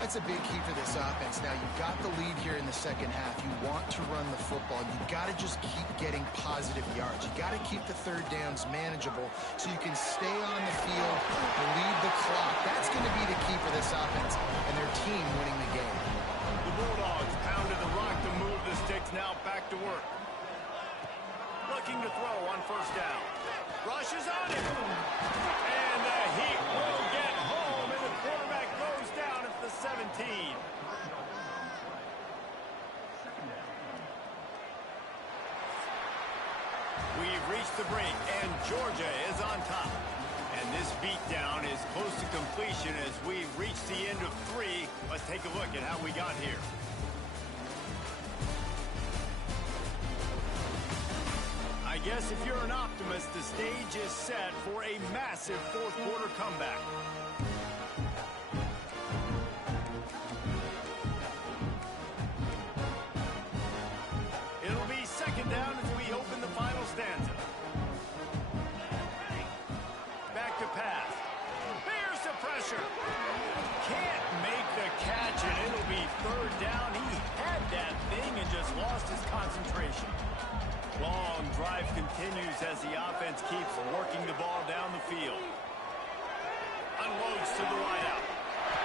That's a big key for this offense. Now, you've got the lead here in the second half. You want to run the football. You've got to just keep getting positive yards. You've got to keep the 3rd downs manageable so you can stay on the field, lead the clock. That's going to be the key for this offense and their team winning the game. The Bulldogs pounded the rock to move the sticks, now back to work. Looking to throw on 1st down. Rushes on it. And the heat will get home, and the quarterback goes down at the 17. We've reached the break, and Georgia is on top. And this beatdown is close to completion as we reach the end of 3. Let's take a look at how we got here. guess if you're an optimist, the stage is set for a massive fourth-quarter comeback. It'll be second down as we open the final stanza. Back to pass. There's the pressure. Can't make the catch, and it'll be third down. He had that thing and just lost his concentration. Long drive continues as the offense keeps working the ball down the field. Unloads to the wideout.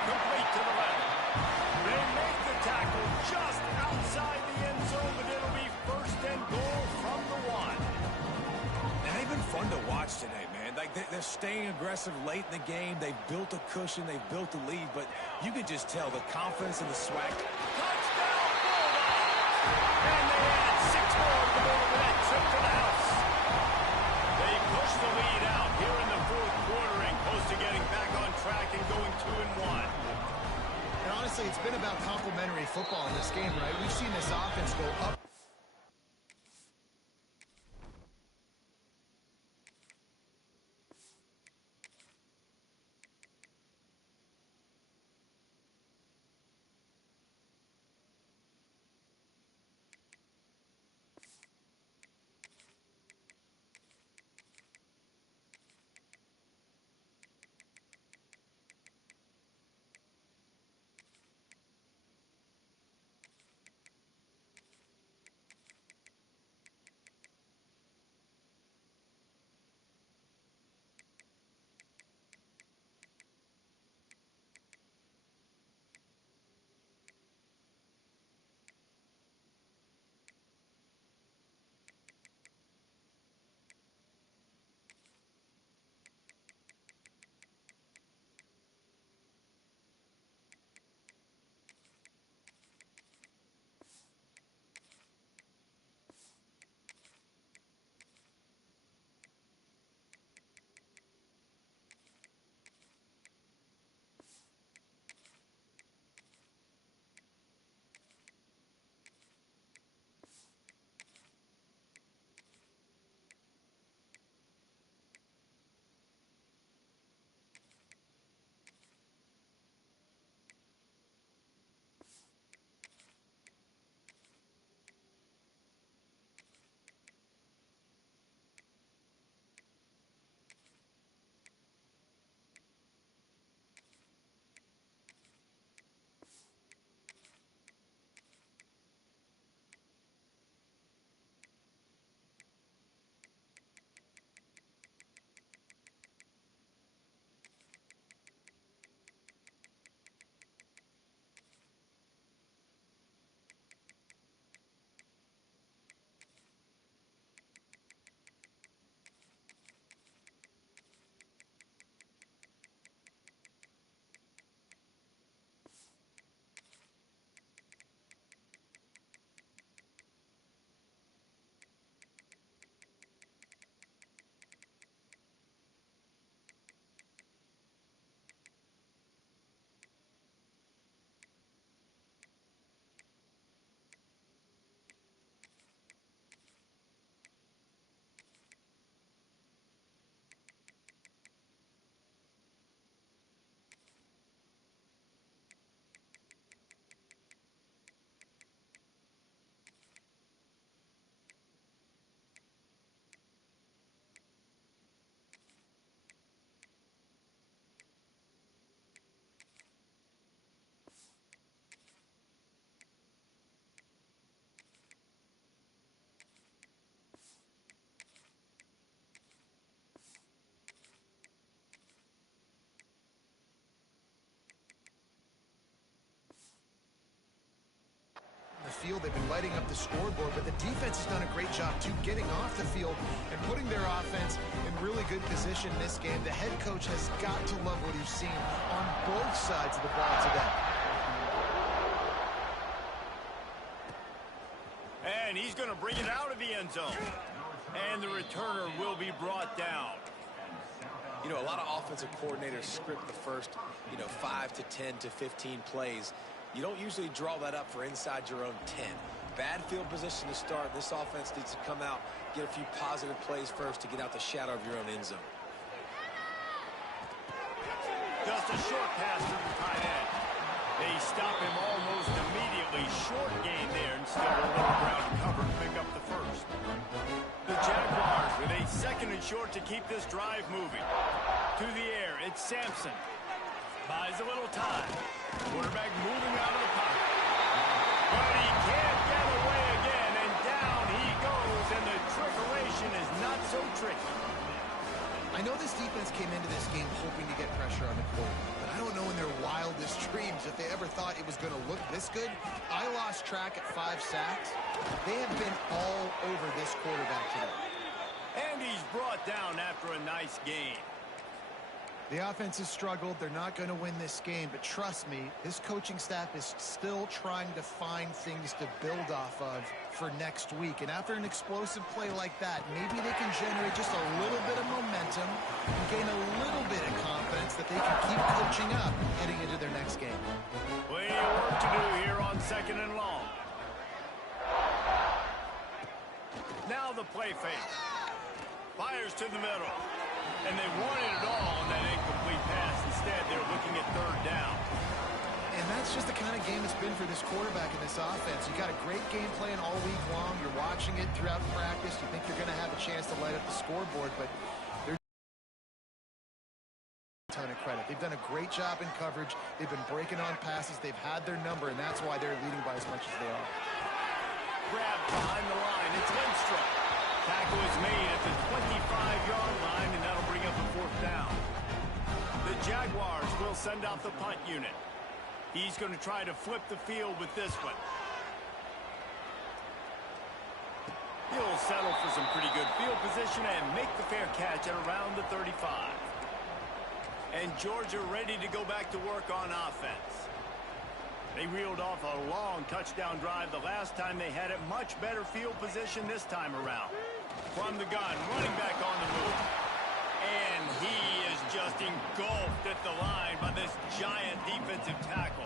Complete to the left. They make the tackle just outside the end zone, but it'll be first and goal from the 1. And they've been fun to watch today, man. Like they're staying aggressive late in the game. They've built a cushion. They've built a lead, but you can just tell the confidence and the swag. Touchdown, Bulldogs! And they add 6 more to the board with that trip to the house. They push the lead out here in the fourth quarter and close to getting back on track and going 2-1. And honestly, it's been about complementary football in this game, right? We've seen this offense go up. Field. They've been lighting up the scoreboard, but the defense has done a great job too, getting off the field and putting their offense in really good position in this game. The head coach has got to love what he's seen on both sides of the ball today. And he's going to bring it out of the end zone. And the returner will be brought down. You know, a lot of offensive coordinators script the first, 5 to 10 to 15 plays. You don't usually draw that up for inside your own 10. Bad field position to start. This offense needs to come out, get a few positive plays first to get out the shadow of your own end zone. Just a short pass to the tight end. They stop him almost immediately. Short gain there, and still a little ground to cover to pick up the first. The Jaguars with a 2nd and short to keep this drive moving. To the air, it's Sampson. Buys a little time. Quarterback moving out of the pocket. But he can't get away again, and down he goes, and the trickeration is not so tricky. I know this defense came into this game hoping to get pressure on the quarterback, but I don't know in their wildest dreams if they ever thought it was going to look this good. I lost track at 5 sacks. They have been all over this quarterback today. And he's brought down after a nice game. The offense has struggled. They're not going to win this game, but trust me, this coaching staff is still trying to find things to build off of for next week. And after an explosive play like that, maybe they can generate just a little bit of momentum and gain a little bit of confidence that they can keep coaching up heading into their next game. Plenty of work to do here on 2nd and long. Now the play fake. Fires to the middle. And they wanted it all on that incomplete pass. Instead, they're looking at 3rd down. And that's just the kind of game it's been for this quarterback in this offense. You got a great game plan all week long. You're watching it throughout practice. You think you're going to have a chance to light up the scoreboard, but they're a ton of credit. They've done a great job in coverage. They've been breaking on passes. They've had their number, and that's why they're leading by as much as they are. Grab behind the line. It's Lindstrom. Tackle is made at the 25-yard line, and that'll bring up a 4th down. The Jaguars will send out the punt unit. He's going to try to flip the field with this one. He'll settle for some pretty good field position and make the fair catch at around the 35. And Georgia ready to go back to work on offense. They reeled off a long touchdown drive the last time they had it. Much better field position this time around. From the gun, running back on the move. And he is just engulfed at the line by this giant defensive tackle.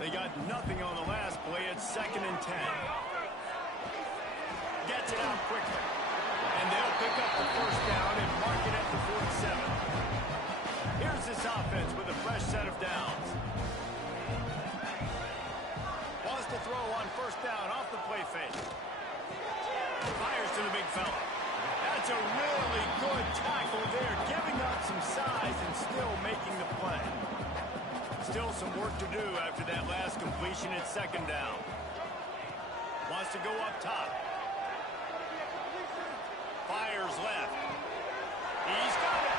They got nothing on the last play. It's 2nd and 10. Gets it out quickly. And they'll pick up the 1st down and mark it at the 47. Here's this offense with a fresh set of downs. Wants to throw on 1st down off the play fake. Fires to the big fella. That's a really good tackle there, giving up some size and still making the play. Still some work to do after that last completion at 2nd down. Wants to go up top. Fires left. He's got it.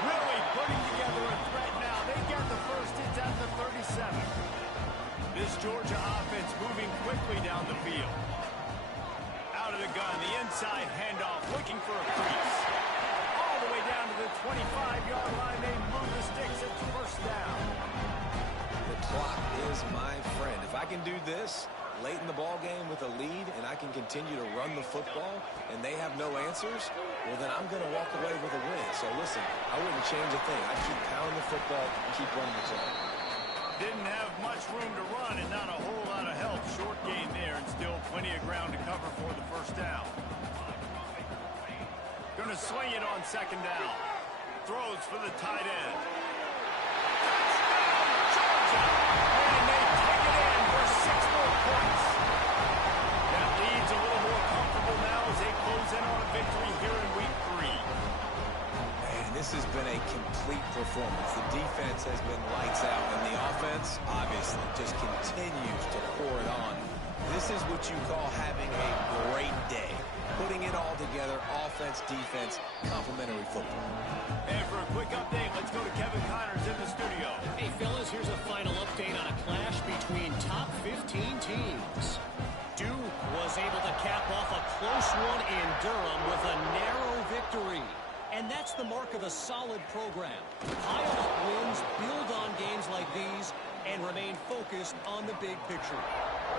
Really putting together a threat now. They get the first. It's at the 37. This Georgia offense moving quickly down the field. Out of the gun, the inside handoff, looking for a crease. All the way down to the 25-yard line. They move the sticks at the 1st down. The clock is my friend. If I can do this late in the ball game with a lead and I can continue to run the football and they have no answers, well, then I'm going to walk away with a win. So, listen, I wouldn't change a thing. I'd keep pounding the football and keep running the clock. Didn't have much room to run and not a whole lot of help. Short gain there and still plenty of ground to cover for the 1st down. Going to swing it on 2nd down. Throws for the tight end. Touchdown, Georgia! And they take it in for 6 more points. That lead's a little more comfortable now as they close in on a victory here in week 3. This has been a complete performance. The defense has been lights out, and the offense, obviously, just continues to pour it on. This is what you call having a great day. Putting it all together, offense, defense, complementary football. And for a quick update, let's go to Kevin Connors in the studio. Hey, fellas, here's a final update on a clash between top 15 teams. Duke was able to cap off a close one in Durham with a narrow victory. And that's the mark of a solid program. Pile up wins, build on games like these, and remain focused on the big picture.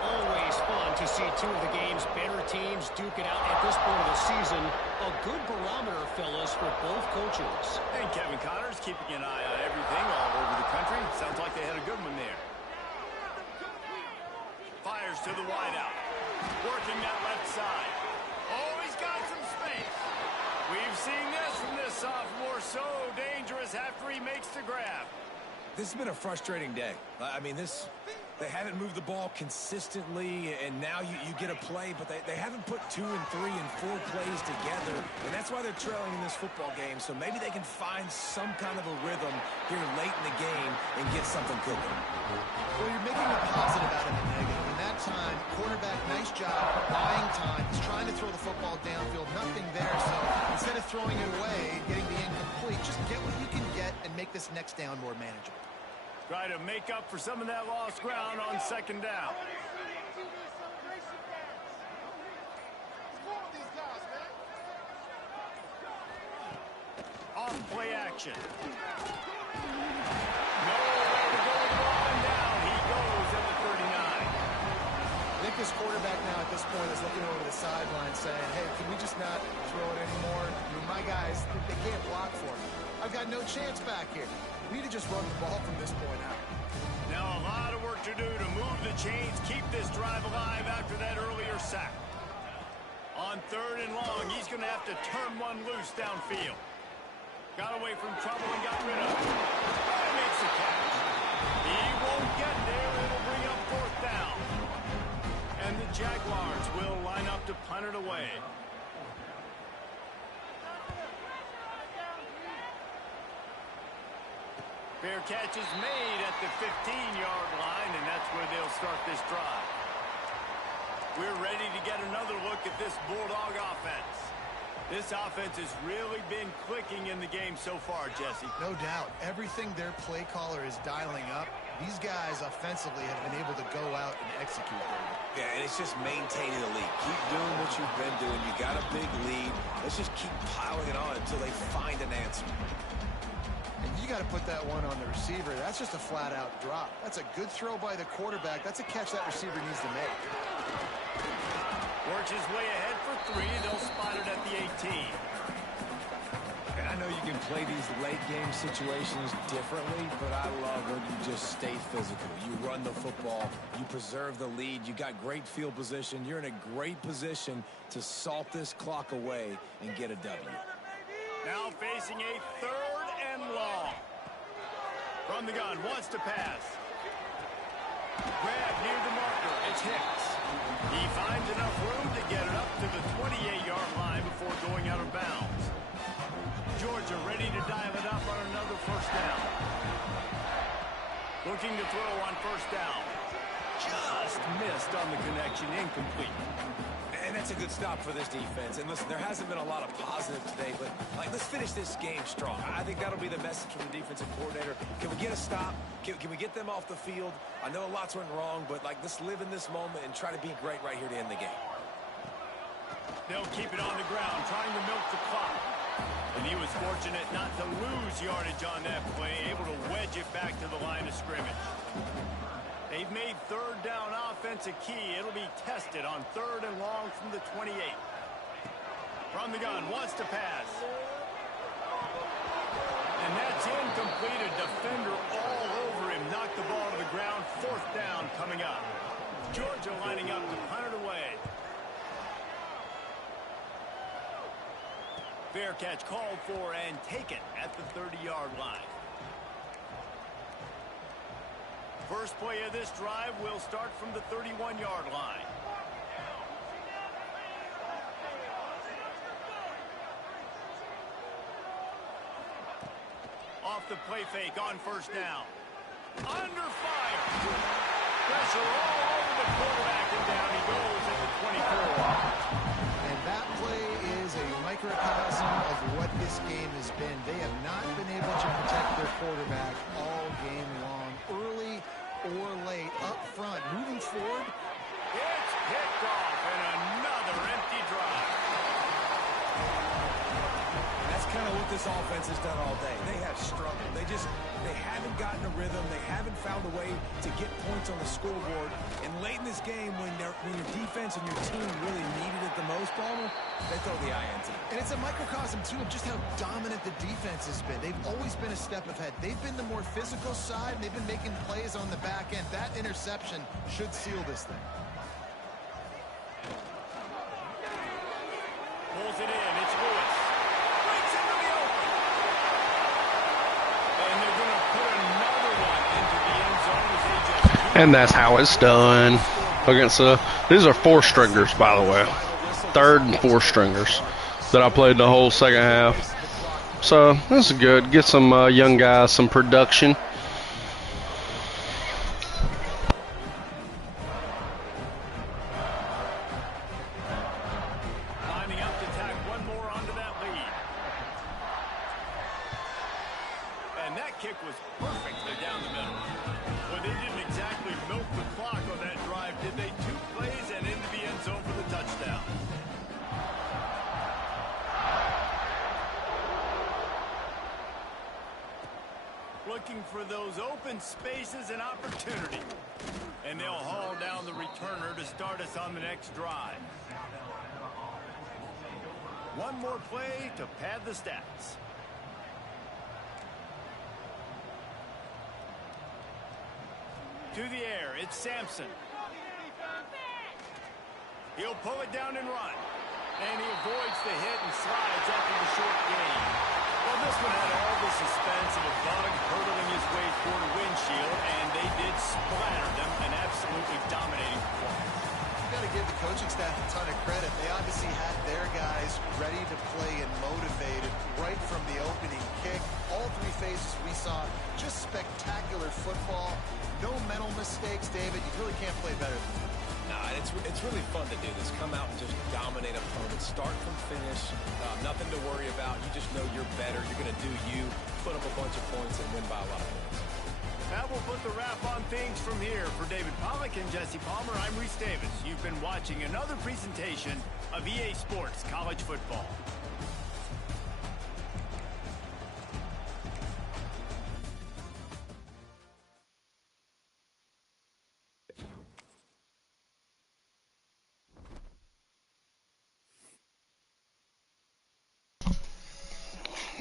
Always fun to see 2 of the game's better teams duke it out at this point of the season. A good barometer, fellas, for both coaches. And Kevin Connors keeping an eye on everything all over the country. Sounds like they had a good one there. fires to the wideout. Working that left side. Oh, he's got some space. We've seen this from this sophomore. So dangerous after he makes the grab. This has been a frustrating day. I mean, they haven't moved the ball consistently, and now you get a play, but they haven't put 2 and 3 and 4 plays together, and that's why they're trailing in this football game. So maybe they can find some kind of a rhythm here late in the game and get something cooking. Well, you're making a positive out of the negative. In that time, quarterback, nice job, buying time. He's trying to throw the football downfield, nothing there. So instead of throwing it away, getting the incomplete, just get what you can get and make this next down more manageable. Try to make up for some of that lost ground on second down. Off play action. No way to go with the ball and down. He goes at the 39. I think this quarterback now at this point is looking over the sideline saying, hey, can we just not throw it anymore? I mean, my guys, they can't block for me. I've got no chance back here. We need to just run the ball from this point out. Now a lot of work to do to move the chains, keep this drive alive after that earlier sack. On 3rd and long, he's going to have to turn one loose downfield. Got away from trouble and got rid of it. And makes the catch. He won't get there. It'll bring up 4th down. And the Jaguars will line up to punt it away. Fair catch is made at the 15-yard line, and that's where they'll start this drive. We're ready to get another look at this Bulldog offense. This offense has really been clicking in the game so far, Jesse. No doubt. Everything their play caller is dialing up, these guys offensively have been able to go out and execute. Yeah, and it's just maintaining the lead. Keep doing what you've been doing. You got a big lead. Let's just keep piling it on until they find an answer. And you got to put that one on the receiver. That's just a flat-out drop. That's a good throw by the quarterback. That's a catch that receiver needs to make. Works his way ahead for 3. They'll spot it at the 18. And I know you can play these late-game situations differently, but I love when you just stay physical. You run the football. You preserve the lead. You got great field position. You're in a great position to salt this clock away and get a W. Now facing a 3rd and long. From the gun, wants to pass. Grab near the marker. It's Hicks. He finds enough room to get it up to the 28-yard line before going out of bounds. Georgia ready to dial it up on another 1st down. Looking to throw on 1st down. Just missed on the connection, incomplete. And that's a good stop for this defense. And listen, there hasn't been a lot of positive today, but let's finish this game strong. I think that'll be the message from the defensive coordinator. Can we get a stop? Can we get them off the field? I know lots went wrong, but let's live in this moment and try to be great right here to end the game. They'll keep it on the ground, trying to milk the clock. And he was fortunate not to lose yardage on that play, able to wedge it back to the line of scrimmage. They've made 3rd down offense a key. It'll be tested on 3rd and long from the 28. From the gun, wants to pass. And that's incomplete. A defender all over him. Knocked the ball to the ground. 4th down coming up. Georgia lining up to punt it away. Fair catch called for and taken at the 30-yard line. First play of this drive will start from the 31-yard line. Off the play fake on 1st down. Under fire. Pressure all over the quarterback, and down he goes at the 24. And that play is a microcosm of what this game has been. They have not been able to protect their quarterback all game long. Early or late, up front, moving forward. It's picked off, and another empty drive. And that's kind of what this offense has done all day. They have struggled. They haven't gotten a rhythm. They haven't found a way to get points on the scoreboard. And late in this game, when your defense and your team really needed it the most, Palmer, they throw the INT. And it's a microcosm, too, of just how dominant the defense has been. They've always been a step ahead. They've been the more physical side, and they've been making plays on the back end. That interception should seal this thing. Pulls it in. It's Lewis. Breaks into the open. And they're going to put another one into the end zone as they just... And that's how it's done against these are 4-stringers, by the way. 3rd and 4th stringers that I played the whole second half. So this is good. Get some young guys some production. Lining up to tack one more onto that lead. And that kick was perfectly down the middle. Well, they didn't exactly milk the clock on that drive, did they? 2 plays and into the end zone for the touchdown. Looking for those open spaces and opportunity. And they'll haul down the returner to start us on the next drive. One more play to pad the stats. To the air, it's Sampson. He'll pull it down and run. And he avoids the hit and slides after the short gain. Well, this one had all the suspense of a bug hurtling his way toward a windshield, and they did splatter them, an absolutely dominating performance. You've got to give the coaching staff a ton of credit. They obviously had their guys ready to play and motivated right from the opening kick. All 3 phases we saw, just spectacular football. No mental mistakes, David. You really can't play better than that. Nah, it's really fun to do this. Come out and just dominate opponents, start from finish. Nothing to worry about. You just know you're better. You're going to do you, put up a bunch of points, and win by a lot of points. That will put the wrap on things from here. For David Pollack and Jesse Palmer, I'm Reese Davis. You've been watching another presentation of EA Sports College Football.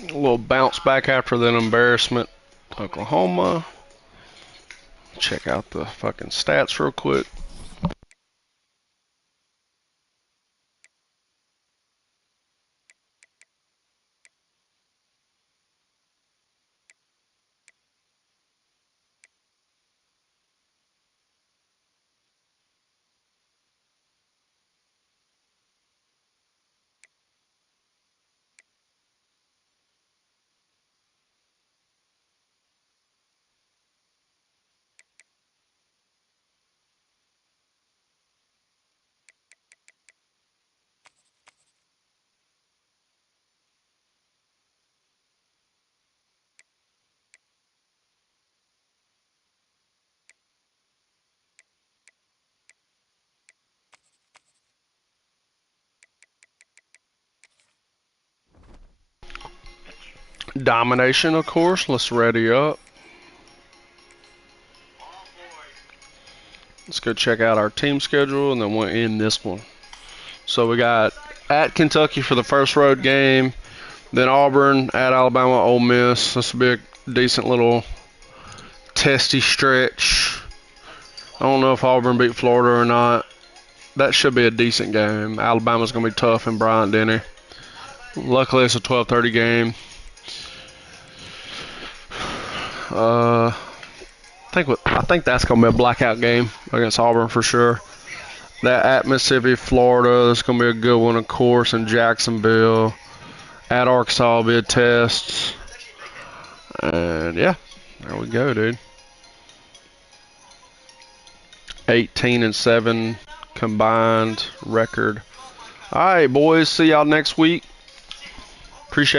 A little bounce back after that embarrassment. Oklahoma. Check out the fucking stats real quick. Domination, of course. Let's ready up. Let's go check out our team schedule, and then we'll end this one. So we got at Kentucky for the first road game, then Auburn, at Alabama, Ole Miss. This will be a decent little testy stretch. I don't know if Auburn beat Florida or not. That should be a decent game. Alabama's going to be tough in Bryant-Denny. Luckily, it's a 12:30 game. I think that's going to be a blackout game against Auburn for sure. That at Mississippi, Florida, that's going to be a good one, of course, in Jacksonville. At Arkansas will be a test. And, yeah, there we go, dude. 18-7 combined record. All right, boys, see y'all next week. Appreciate